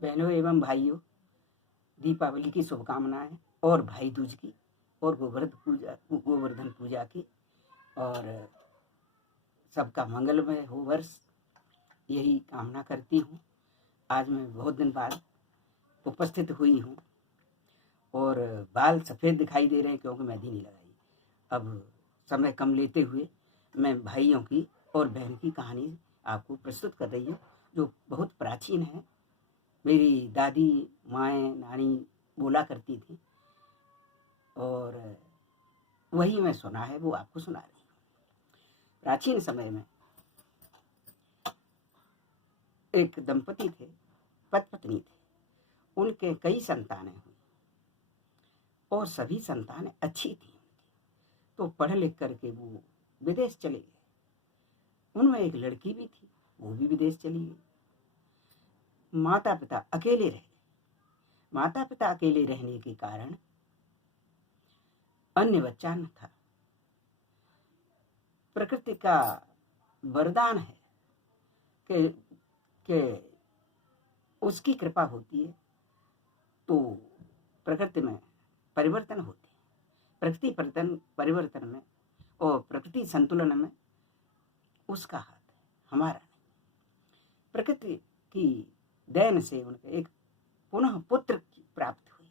बहनों एवं भाइयों, दीपावली की शुभकामनाएं और भाई दूज की और गोवर्धन पूजा की, और सबका मंगलमय हो वर्ष, यही कामना करती हूँ। आज मैं बहुत दिन बाद उपस्थित हुई हूँ और बाल सफ़ेद दिखाई दे रहे हैं क्योंकि मेहंदी नहीं लगाई। अब समय कम लेते हुए मैं भाइयों की और बहन की कहानी आपको प्रस्तुत कर रही हूँ, जो बहुत प्राचीन है। मेरी दादी माएँ नानी बोला करती थी और वही मैं सुना है, वो आपको सुना रही हूँ। प्राचीन समय में एक दंपति थे, पति पत्नी थे। उनके कई संतानें हुई और सभी संतानें अच्छी थी। तो पढ़ लिख करके वो विदेश चले गए। उनमें एक लड़की भी थी, वो भी विदेश चली गई। माता पिता अकेले रह गए। माता पिता अकेले रहने के कारण अन्य बच्चा न था। प्रकृति का वरदान है कि उसकी कृपा होती है तो प्रकृति में परिवर्तन होते हैं। प्रकृति परिवर्तन में और प्रकृति संतुलन में उसका हाथ है, हमारा नहीं। प्रकृति की देन से उनके एक पुनः पुत्र की प्राप्त हुई।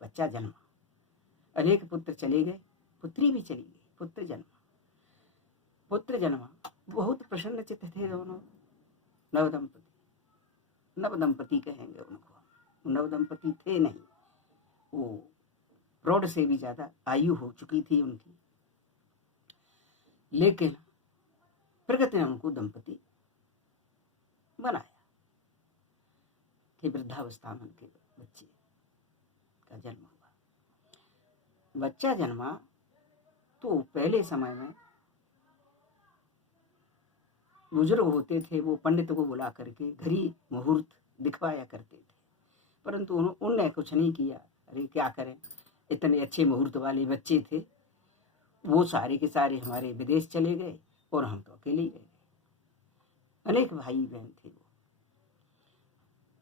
बच्चा जन्मा, अनेक पुत्र चले गए, पुत्री भी चली गई, पुत्र जन्मा। बहुत प्रसन्नचित्त थे दोनों नवदंपति कहेंगे उनको। नवदंपति थे नहीं, वो प्रौढ़ से भी ज्यादा आयु हो चुकी थी उनकी, लेकिन प्रकृति ने उनको दंपति बनाया कि वृद्धावस्था में उनके बच्चे का जन्म हुआ। बच्चा जन्मा तो पहले समय में बुजुर्ग होते थे, वो पंडित को बुला करके घड़ी मुहूर्त दिखवाया करते थे, परंतु उनने कुछ नहीं किया। अरे क्या करें, इतने अच्छे मुहूर्त वाले बच्चे थे, वो सारे के सारे हमारे विदेश चले गए और हम तो अकेले ही रह गए। अनेक भाई बहन थे, वो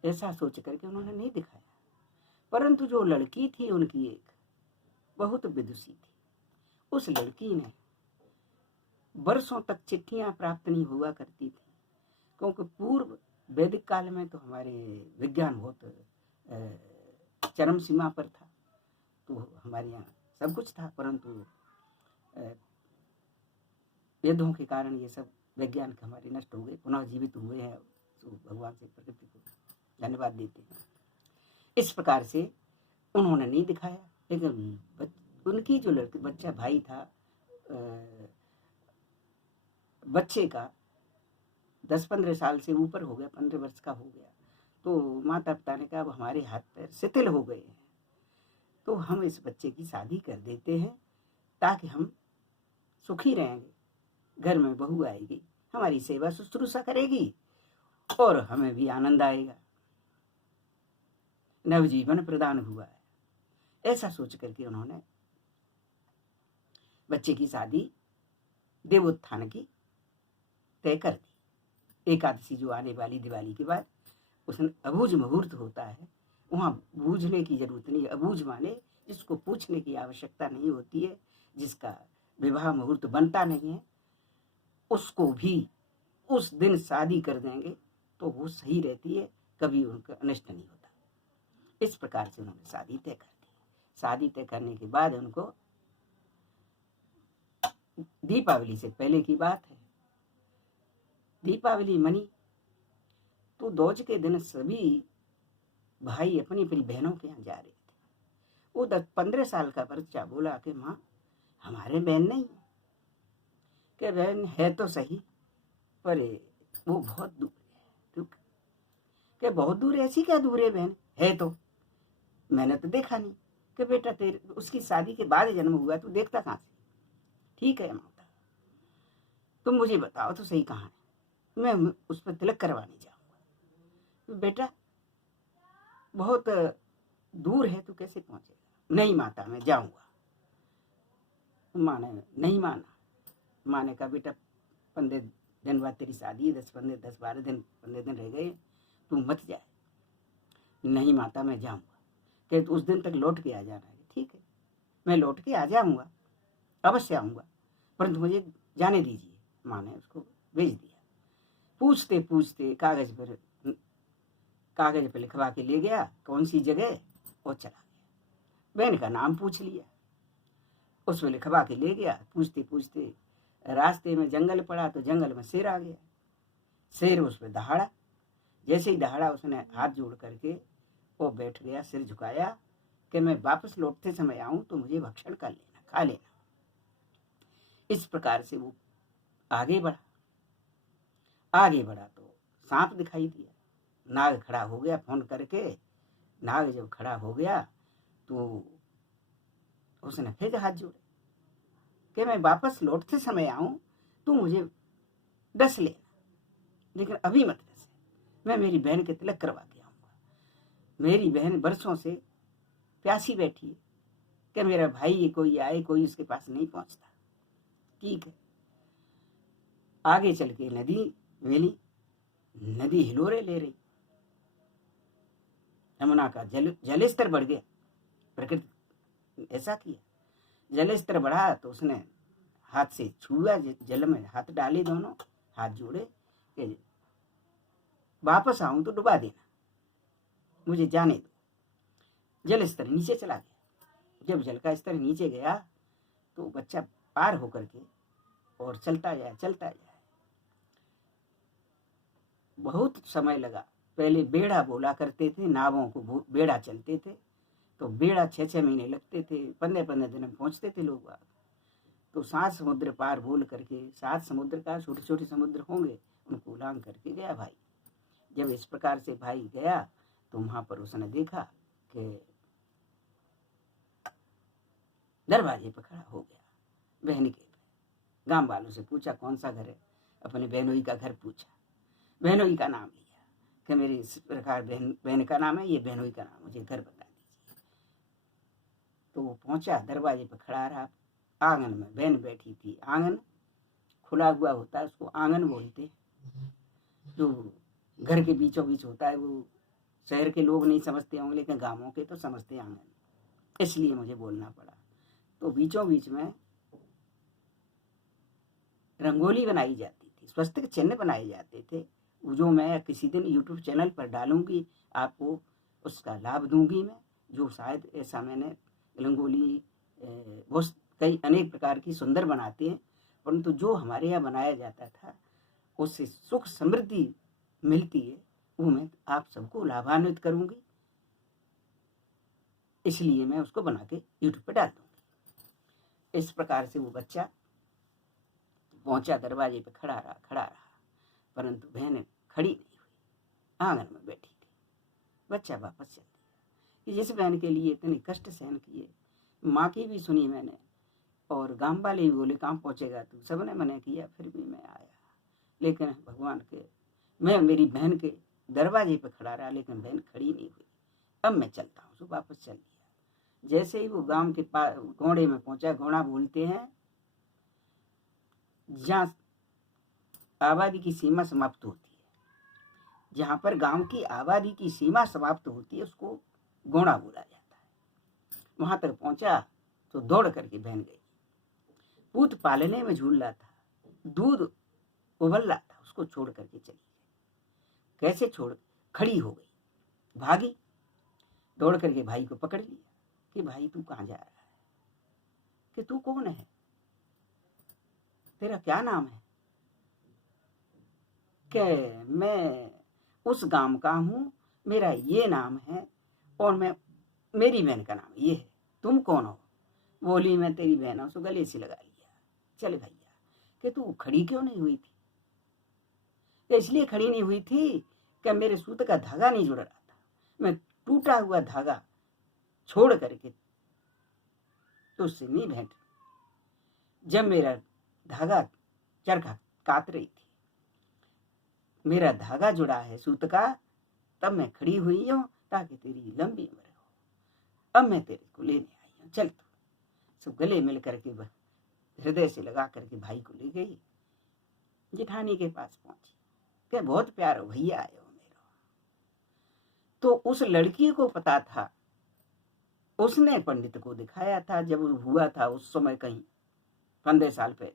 ऐसा सोच करके उन्होंने नहीं दिखाया। परंतु जो लड़की थी उनकी एक बहुत विदुषी थी। उस लड़की ने वर्षों तक चिट्ठियां प्राप्त नहीं हुआ करती थी, क्योंकि पूर्व वैदिक काल में तो हमारे विज्ञान बहुत चरम सीमा पर था, तो हमारे यहाँ सब कुछ था, परंतु वेदों के कारण ये सब विज्ञान के हमारे नष्ट हो गए, पुनः जीवित हुए हैं। तो भगवान से प्रकृति को धन्यवाद देते हैं। इस प्रकार से उन्होंने नहीं दिखाया, लेकिन उनकी जो लड़की बच्चा भाई था, बच्चे का 10-15 साल से ऊपर हो गया, 15 वर्ष का हो गया, तो माता पिता ने कहा अब हमारे हाथ पैर शिथिल हो गए हैं, तो हम इस बच्चे की शादी कर देते हैं ताकि हम सुखी रहेंगे। घर में बहू आएगी, हमारी सेवा शुश्रूषा करेगी और हमें भी आनंद आएगा, नवजीवन प्रदान हुआ है। ऐसा सोच करके उन्होंने बच्चे की शादी देवोत्थान की तय कर दी। एकादशी जो आने वाली दिवाली के बाद, उसमें अबूझ मुहूर्त होता है, वहाँ बूझने की जरूरत नहीं है। अबूझ माने जिसको पूछने की आवश्यकता नहीं होती है, जिसका विवाह मुहूर्त बनता नहीं है, उसको भी उस दिन शादी कर देंगे तो वो सही रहती है, कभी उनका अनिष्ट नहीं होता। इस प्रकार से उन्होंने शादी तय कर दी। शादी तय करने के बाद उनको, दीपावली से पहले की बात है, दीपावली मनी तो दोज के दिन सभी भाई अपनी अपनी बहनों के यहाँ जा रहे थे। वो 10-15 साल का बच्चा बोला कि माँ हमारे बहन नहीं है। कि बहन है तो सही, पर वो बहुत दूर है। कि बहुत दूर, ऐसी क्या दूर है बहन, है तो मैंने तो देखा नहीं। कि बेटा तेरे उसकी शादी के बाद जन्म हुआ, तू देखता कहाँ से। ठीक है माता, तुम मुझे बताओ तो सही कहाँ है, मैं उस पर तिलक करवाने जाऊंगा। बेटा बहुत दूर है, तू कैसे पहुंचेगा। नहीं माता मैं जाऊंगा। माँ ने नहीं माना। माँ ने कहा बेटा 15 दिन बाद तेरी शादी है, 10-12 दिन 15 दिन रह गए, तू मत जाए। नहीं माता मैं जाऊंगा। कहे तो उस दिन तक लौट के आ जाना है। ठीक है, मैं लौट के आ जाऊंगा, अवश्य आऊंगा, परंतु मुझे जाने दीजिए। माँ ने उसको भेज दिया। पूछते पूछते कागज पे लिखवा के ले गया, कौन सी जगह, वो चला गया। बहन का नाम पूछ लिया, उसमें लिखवा के ले गया। पूछते पूछते रास्ते में जंगल पड़ा, तो जंगल में शेर आ गया। शेर उस पर दहाड़ा। जैसे ही दहाड़ा, उसने हाथ जोड़ करके वो बैठ गया, सिर झुकाया कि मैं वापस लौटते समय आऊं तो मुझे भक्षण कर लेना, खा लेना। इस प्रकार से वो आगे बढ़ा। आगे बढ़ा तो सांप दिखाई दिया। नाग खड़ा हो गया फोन करके। नाग जब खड़ा हो गया तो उसने फिर हाथ जोड़े कि मैं वापस लौटते समय आऊं तो मुझे डस लेना, लेकिन अभी मत डसे। मैं मेरी बहन के तिलक करवा के आऊंगा। मेरी बहन बरसों से प्यासी बैठी है कि मेरा भाई ये कोई आए, कोई उसके पास नहीं पहुंचता। ठीक है। आगे चल के नदी मिली। नदी हिलोरे ले रही। यमुना का जल स्तर बढ़ गया। प्रकृति ऐसा किया, जल स्तर बढ़ा तो उसने हाथ से छुआ, जल में हाथ डाले, दोनों हाथ जोड़े कि वापस आऊं तो डुबा देना, मुझे जाने दो। जल स्तर नीचे चला गया। जब जल का स्तर नीचे गया तो बच्चा पार होकर के और चलता जाए चलता जाए। बहुत समय लगा। पहले बेड़ा बोला करते थे, नावों को बेड़ा चलते थे, तो बेड़ा 6-6 महीने लगते थे, 15-15 दिन में पहुंचते थे लोग। तो 7 समुद्र पार बोल करके, 7 समुद्र का छोटे छोटे समुद्र होंगे, उनको उलांग करके गया भाई। जब इस प्रकार से भाई गया तो वहां पर उसने देखा कि दरवाजे पर खड़ा हो गया बहन के। गांव वालों से पूछा कौन सा घर है, अपने बहनोई का घर पूछा, बहनोई का नाम लिया कि मेरी इस प्रकार बहन का नाम है, ये बहनोई का नाम, मुझे घर बता दीजिए। तो वो पहुंचा, दरवाजे पर खड़ा रहा। आंगन में बहन बैठी थी। आंगन खुला हुआ होता है, उसको आंगन बोलते। जो घर के बीचों बीच होता है, वो शहर के लोग नहीं समझते होंगे, लेकिन गांवों के तो समझते आंगन, इसलिए मुझे बोलना पड़ा। तो बीचों बीच में रंगोली बनाई जाती थी, स्वस्तिक चिन्ह बनाए जाते थे, जो मैं किसी दिन यूट्यूब चैनल पर डालूंगी, आपको उसका लाभ दूंगी मैं। जो शायद ऐसा मैंने रंगोली बहुत कई अनेक प्रकार की सुंदर बनाते हैं, परंतु जो हमारे यहाँ बनाया जाता था उससे सुख समृद्धि मिलती है, वो मैं आप सबको लाभान्वित करूंगी, इसलिए मैं उसको बना के यूट्यूब पर डाल दूंगी। इस प्रकार से वो बच्चा पहुंचा, दरवाजे पे खड़ा रहा, परंतु बहन खड़ी नहीं हुई, आंगन में बैठी थी। बच्चा वापस चल दिया। जिस बहन के लिए इतने कष्ट सहन किए, माँ की भी सुनी मैंने, और गांव वाले भी बोले कहाँ पहुंचेगा तू, सबने मना किया, फिर भी मैं आया। लेकिन भगवान के, मैं मेरी बहन के दरवाजे पे खड़ा रहा, लेकिन बहन खड़ी नहीं हुई। अब मैं चलता हूँ, तो वापस चल दिया। जैसे ही वो गांव के पास घोड़े में पहुंचा, घोड़ा बोलते हैं जहाँ आबादी की सीमा समाप्त होती है, जहाँ पर गांव की आबादी की सीमा समाप्त होती है, उसको गोड़ा बोला जाता है। वहां तक पहुंचा तो दौड़ करके बहन गई। पूत पालने में झूल रहा था, दूध उबल रहा था, उसको छोड़ करके चली गई। कैसे छोड़, खड़ी हो गई, भागी, दौड़ करके भाई को पकड़ लिया कि भाई तू कहाँ जा रहा है, कि तू कौन है, तेरा क्या नाम है, कि मैं उस गांव का हूं, मेरा ये नाम है, और मैं, मेरी बहन का नाम ये है, तुम कौन हो। बोली मैं तेरी बहन हूं। सो गले से लगा लिया। चल भैया, कि तू खड़ी क्यों नहीं हुई थी, कि इसलिए खड़ी नहीं हुई थी कि मेरे सूत का धागा नहीं जुड़ रहा था, मैं टूटा हुआ धागा छोड़ करके तो उससे नहीं भेंट। जब मेरा धागा चरखा काट रही थी, मेरा धागा जुड़ा है सूत का, तब मैं खड़ी हुई हूं ताकि तेरी लंबी उम्र हो। अब मैं तेरे को लेने आई हूं, चल तू। सब गले मिल करके हृदय से लगा करके भाई को ले गई। जेठानी के पास पहुंची, क्या बहुत प्यार हो भैया आए हो मेरो, तो उस लड़की को पता था, उसने पंडित को दिखाया था जब हुआ था उस समय, कहीं 15 साल पहले।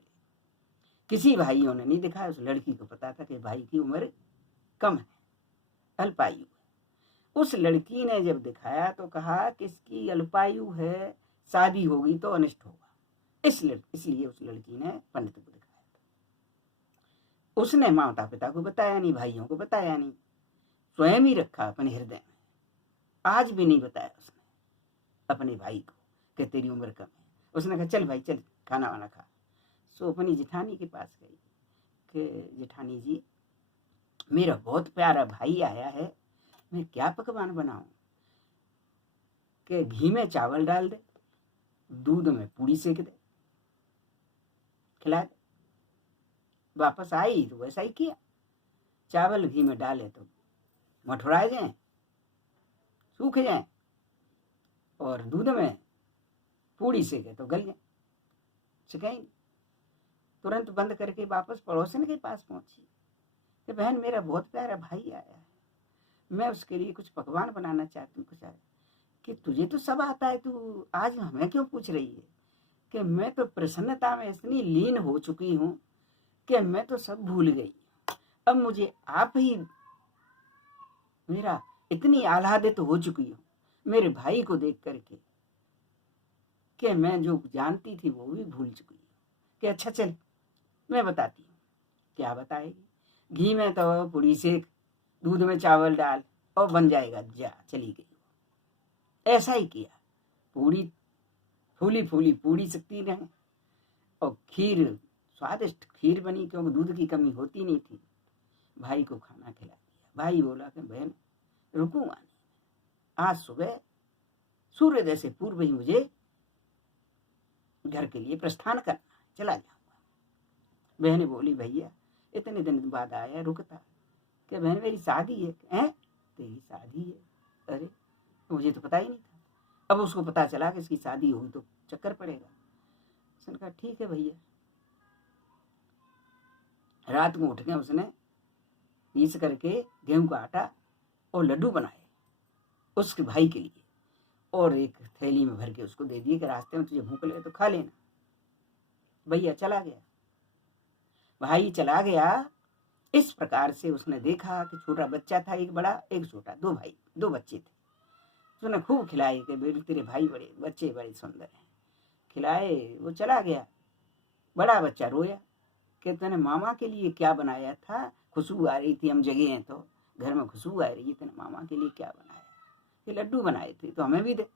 किसी भाइयों ने नहीं दिखाया, उस लड़की को पता था कि भाई की उम्र कम है, अल्पायु है। उस लड़की ने जब दिखाया तो कहा कि इसकी अल्पायु है, शादी होगी तो अनिष्ट होगा, इसलिए उस लड़की ने पंडित को दिखाया था। उसने माता पिता को बताया नहीं, भाइयों को बताया नहीं, स्वयं ही रखा अपने हृदय में। आज भी नहीं बताया उसने अपने भाई को कि तेरी उम्र कम है। उसने कहा चल भाई चल खाना वाना खा। सो अपनी जेठानी के पास गई कि जेठानी जी, मेरा बहुत प्यारा भाई आया है, मैं क्या पकवान बनाऊं? कि घी में चावल डाल दे, दूध में पूड़ी सेक दे, खिला दे। वापस आई तो वैसा ही किया, चावल घी में डाले तो मठुराए जाए, सूख जाए, और दूध में पूड़ी सेके तो गल जाए, सिकाई। तुरंत बंद करके वापस पड़ोसन के पास पहुंची कि बहन मेरा बहुत प्यारा भाई आया है, मैं उसके लिए कुछ पकवान बनाना चाहती हूँ। कुछ आया कि तुझे तो सब आता है, तू आज हमें क्यों पूछ रही है? कि मैं तो प्रसन्नता में इतनी लीन हो चुकी हूँ कि मैं तो सब भूल गई। अब मुझे आप ही, मेरा इतनी आह्लादित हो चुकी हूँ मेरे भाई को देख करके कि मैं जो जानती थी वो भी भूल चुकी हूँ। कि अच्छा चल मैं बताती हूँ। क्या बताएगी? घी में तो पूड़ी सेक, दूध में चावल डाल और बन जाएगा। जा चली गई। ऐसा ही किया, पूड़ी फूली फूली पूड़ी सकती रहे, और खीर, स्वादिष्ट खीर बनी, क्योंकि दूध की कमी होती नहीं थी। भाई को खाना खिला दिया। भाई बोला कि बहन रुकूंगा नहीं, आज सुबह सूर्योदय से पूर्व ही मुझे घर के लिए प्रस्थान करना है, चला जाऊंगा। बहन बोली भैया इतने दिन बाद आया, रुकता। कि बहन मेरी शादी है। तेरी शादी है? अरे मुझे तो पता ही नहीं था। अब उसको पता चला कि इसकी शादी हुई तो चक्कर पड़ेगा। उसने कहा ठीक है भैया। रात को उठ के उसने पीस करके गेहूं का आटा और लड्डू बनाए उसके भाई के लिए, और एक थैली में भर के उसको दे दिए कि रास्ते में तुझे भूख लगे तो खा लेना। भैया चला गया। भाई चला गया। इस प्रकार से उसने देखा कि छोटा बच्चा था, एक बड़ा एक छोटा, दो भाई, दो बच्चे थे। उसने खूब खिलाए कि बेटी तेरे भाई बड़े बच्चे बड़े सुंदर हैं, खिलाए। वो चला गया। बड़ा बच्चा रोया कि तूने मामा के लिए क्या बनाया था? खुशबू आ रही थी, हम जगे हैं तो घर में खुशबू आ रही है, तूने मामा के लिए क्या बनाया? कि लड्डू बनाए थे, तो हमें भी दे।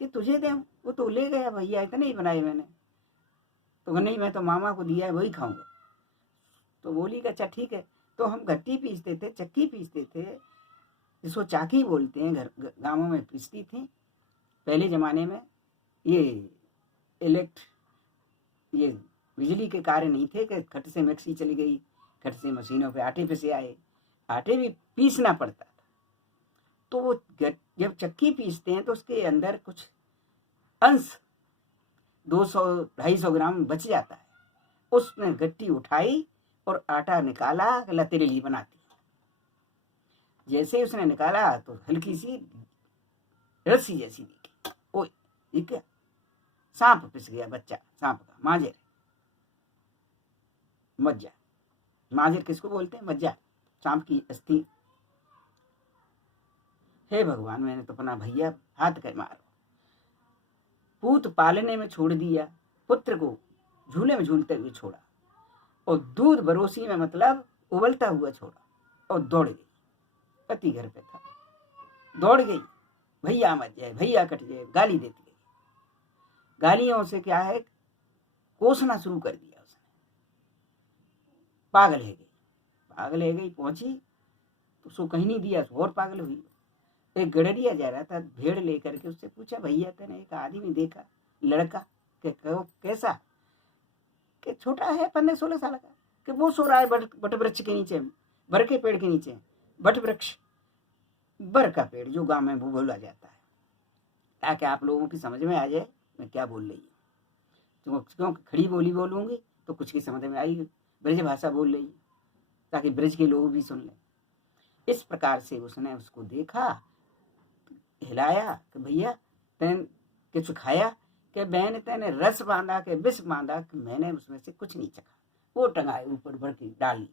कि तुझे दे? वो तो ले गया भैया, इतने ही बनाए मैंने। तो नहीं, मैं तो मामा को दिया है, वही खाऊंगा। तो बोली कि अच्छा ठीक है। तो हम घट्टी पीसते थे, चक्की पीसते थे, जिसको चाकी बोलते हैं, घर गाँवों में पीसती थी पहले जमाने में। ये ये बिजली के कार्य नहीं थे कि खट से मिक्सी चली गई, खट से मशीनों पे आटे पिसे आए, आटे भी पीसना पड़ता था। तो वो जब चक्की पीसते हैं तो उसके अंदर कुछ अंश 200-250 ग्राम बच जाता है। उसने गट्टी उठाई और आटा निकाला, तेरे लिए बनाती। जैसे उसने निकाला तो हल्की सी रस्सी जैसी दिखी। ओए ये क्या? सांप पिस गया बच्चा, सांप का, माजर, मज्जा। माजर किसको बोलते हैं? मज्जा, सांप की अस्थि। हे भगवान, मैंने तो अपना भैया हाथ कर मारो। पूत पालने में छोड़ दिया, पुत्र को झूले में झूलते हुए छोड़ा, और दूध बरोसी में मतलब उबलता हुआ छोड़ा, और दौड़ गई। पति घर पे था, दौड़ गई, भैया मत जाए, भैया कट जाए, गाली देती गई। गालियों से क्या है, कोसना शुरू कर दिया उसने। पागल है गई, पागल है गई। पहुंची तो उसको कहीं नहीं दिया, और पागल हुई। एक गडरिया जा रहा था भेड़ लेकर के, उससे पूछा भैया तेने एक आदमी देखा, लड़का? के कैसा? कि छोटा है, 15-16 साल का। कि वो सो रहा है बट वृक्ष के नीचे, बर के पेड़ के नीचे। बट वृक्ष, बर का पेड़ जो गांव में वो बोला जाता है, ताकि आप लोगों की समझ में आ जाए मैं क्या बोल रही हूँ। क्यों खड़ी बोली बोलूंगी तो कुछ की समझ में आएगी, ब्रज भाषा बोल रही है, ताकि ब्रज के लोग भी सुन लें। इस प्रकार से उसने उसको देखा, हिलाया कि भैया तैन कुछ खाया, कि बहन तेने रस बांधा के विष बांधा कि मैंने उसमें से कुछ नहीं चखा। वो टंगाए ऊपर भर के डाली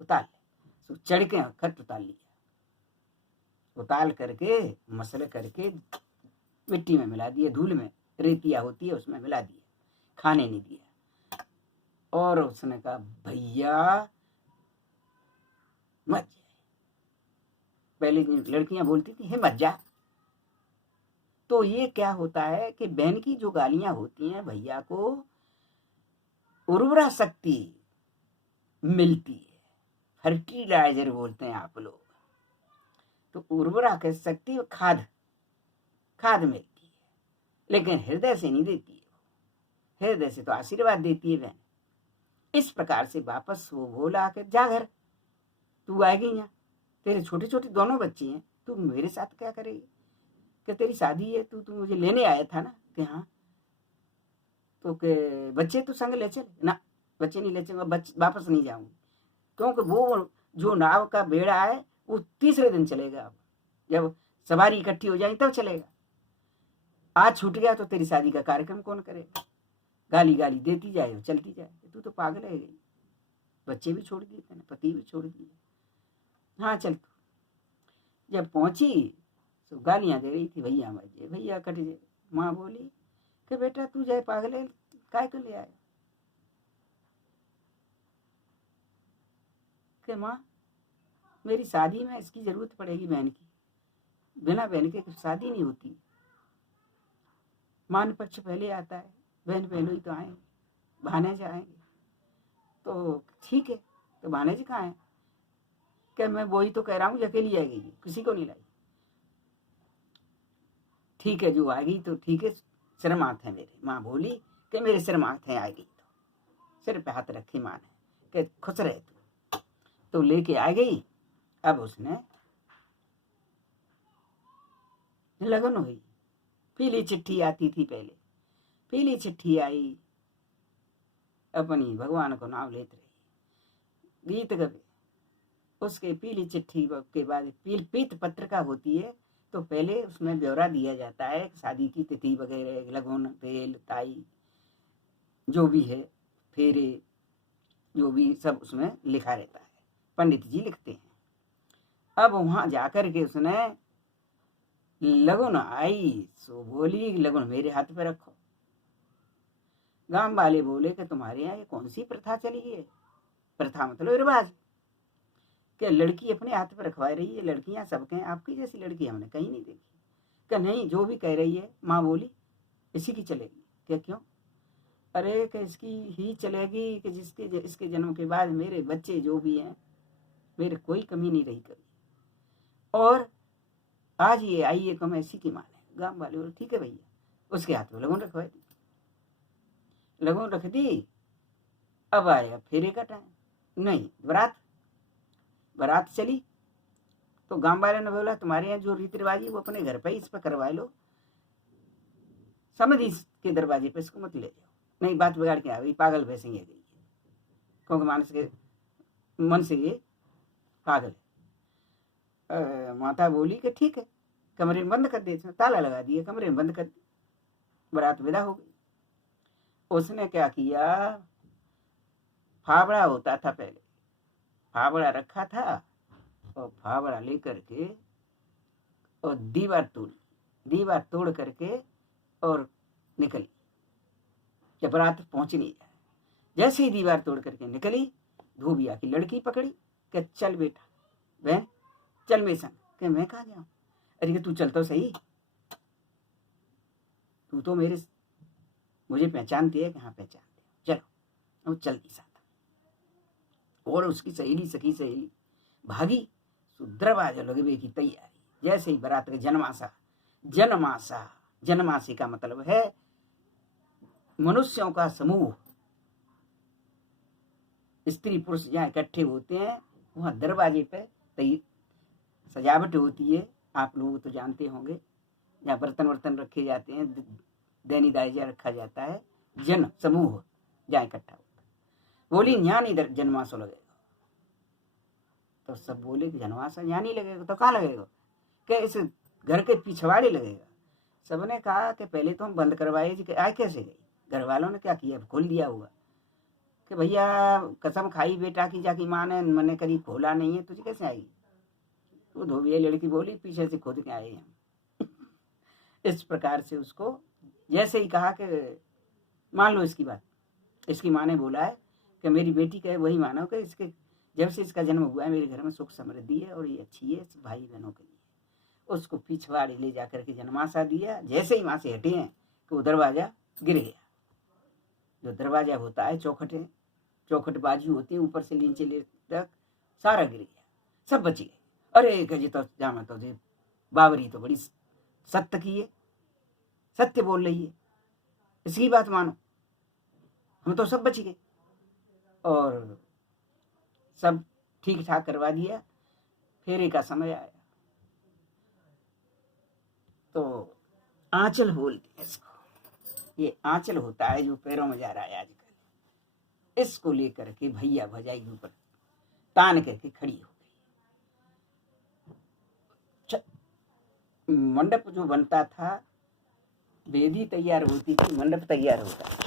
उतार ले, चढ़ के खत उतार लिया, उतार करके मसल करके मिट्टी में मिला दिए, धूल में रेतिया होती है उसमें मिला दिया, खाने नहीं दिया। और उसने कहा भैया मत जाए। पहले लड़कियां बोलती थी हे मत जा। तो ये क्या होता है कि बहन की जो गालियां होती हैं भैया को उर्वरा शक्ति मिलती है, फर्टिलाइजर बोलते हैं आप लोग। तो उर्वरा की शक्ति खाद मिलती है, लेकिन हृदय से नहीं देती है। हृदय से तो आशीर्वाद देती है बहन। इस प्रकार से वापस वो बोला कि जा घर, तू आएगी यहाँ, तेरे छोटे छोटे दोनों बच्चे हैं, तू मेरे साथ क्या करेगी? कि तेरी शादी है, तू मुझे लेने आया था ना? कि हाँ। तो के बच्चे तू संग ले चल ना? बच्चे नहीं ले चलूंगा, वापस नहीं जाऊंगी, क्योंकि वो जो नाव का बेड़ा है वो तीसरे दिन चलेगा। अब जब सवारी इकट्ठी हो जाएगी तब चलेगा। आज छूट गया तो तेरी शादी का कार्यक्रम कौन करेगा? गाली गाली देती जाए, चलती जाए। तू तो पागल है गई, बच्चे भी छोड़ दिए तेने, पति भी छोड़ दिए। हाँ चल। तू जब पहुंची तो गालियां दे रही थी, भैया मत जाए, भैया कट जाए। माँ बोली कि बेटा तू जाए, पागल है, काय को ले आया? कि माँ मेरी शादी में इसकी जरूरत पड़ेगी बहन की, बिना बहन के शादी नहीं होती। मान पक्ष पहले आता है, बहन पहले ही तो आएंगे, भानेज आएंगे। तो ठीक है, तो भानेज कहाँ है? क्या मैं वही तो कह रहा हूँ, अकेली आएगी, किसी को नहीं लाई। ठीक है, जो आएगी तो ठीक है, सिर माथ है मेरे। माँ बोली कि मेरे सिर माथ है, आएगी तो सिर पे हाथ रखी माँ ने कि खुश रहे तू। तो लेके आ गई। अब उसने लगन हुई, पीली चिट्ठी आती थी पहले, पीली चिट्ठी आई, अपनी भगवान को नाम लेते रही, गीत गवे। उसके पीली चिट्ठी के बाद पीत पत्रिका होती है, तो पहले उसमें ब्यौरा दिया जाता है, शादी की तिथि वगैरह, लगन, तेल, ताई, जो भी है, फेरे, जो भी सब उसमें लिखा रहता है, पंडित जी लिखते हैं। अब वहां जाकर के उसने लगन आई, सो बोली लगन मेरे हाथ पे रखो। गांव वाले बोले कि तुम्हारे यहाँ ये कौन सी प्रथा चली है? प्रथा मतलब रिवाज, कि लड़की अपने हाथ पे रखवा रही है। लड़कियां सबके हैं, आपकी जैसी लड़की हमने कहीं नहीं देखी। कि नहीं, जो भी कह रही है। माँ बोली इसी की चलेगी। क्या क्यों? अरे कि इसकी ही चलेगी कि जिसके इसके जन्म के बाद मेरे बच्चे जो भी हैं, मेरे कोई कमी नहीं रही कभी, और आज ये आई है तो मैं इसी की माने। गांव वाले बोले ठीक है भैया, उसके हाथ में लगन रखवा दी, लगन रख दी। अब आया फेरे का टाइम, नहीं बारात चली। तो गांव वाले ने बोला तुम्हारे यहाँ जो रीति रिवाज है वो अपने घर पे ही इस पर करवा लो, समझी के दरवाजे पे इसको मत ले जाओ, नहीं बात बिगाड़ के आ गई, पागल भैंस ये गई, क्योंकि मानस के मन से ये पागल है। माता बोली कि ठीक है, कमरे में बंद कर दे, ताला लगा दिया, कमरे में बंद कर दी, बारात विदा हो गई। उसने क्या किया, फावड़ा होता था पहले, फावड़ा रखा था, और फावड़ा लेकर के और दीवार तोड़ करके और निकली। जब बारात पहुंच नहीं जाए, जैसे ही दीवार तोड़ करके निकली, धोबिया की लड़की पकड़ी कि चल बेटा, बहन चल मेरे संग। कि मैं कहाँ जाऊं? अरे तू चल तो सही, तू तो मुझे पहचानती है कि हाँ पहचानती, चलो। वो चल दी साथ, और उसकी सहेली, सखी सहेली भागी। दरवाजा लगवे की तैयारी। जैसे ही बारात का जनमासी का मतलब है मनुष्यों का समूह, स्त्री पुरुष जहाँ इकट्ठे होते हैं, वहां दरवाजे पे सजावट होती है। आप लोग तो जानते होंगे, जहाँ बर्तन रखे जाते हैं, दैनी दाइजा रखा जाता है, जन समूह जहाँ इकट्ठा होता है। बोली यहाँ नहीं जन्मासो लगेगा। तो सब बोले कि जनवासा यहाँ नहीं लगेगा। तो कहाँ लगेगा? क्या इस घर के पिछवाड़े लगेगा। सबने कहा कि पहले तो हम बंद करवाए जी, आए कैसे गई? घर वालों ने क्या किया, खोल दिया होगा कि भैया कसम खाई बेटा की जाकी माँ ने, मैंने कभी खोला नहीं है, तुझे कैसे आएगी? तो धोबिया लड़की बोली पीछे से खोद के आए हैं। इस प्रकार से उसको जैसे ही कहा कि मान लो इसकी बात, इसकी माँ ने बोला है कि मेरी बेटी का वही मानो कि इसके जब से इसका जन्म हुआ है मेरे घर में सुख समृद्धि है और ये अच्छी है भाई बहनों के लिए। उसको पिछवाड़े ले जाकर के जन्माशा दिया। जैसे ही वहां से हटे हैं कि वो दरवाजा गिर गया। जो दरवाजा होता है चौखटबाजी होती है, ऊपर से नीचे ले तक सारा गिर गया, सब बच गए। अरे कहे तो जामा तो जी बाबरी तो बड़ी सत्य की है, सत्य बोल रही है, इसकी बात मानो, हम तो सब बच गए। और सब ठीक ठाक करवा दिया। फेरे का समय आया तो आंचल बोलते हैं इसको। ये आंचल होता है जो पैरों में जा रहा है आजकल। इसको लेकर के भैया भजाई ऊपर तान करके खड़ी हो गई। मंडप जो बनता था, वेदी तैयार होती थी, मंडप तैयार होता था।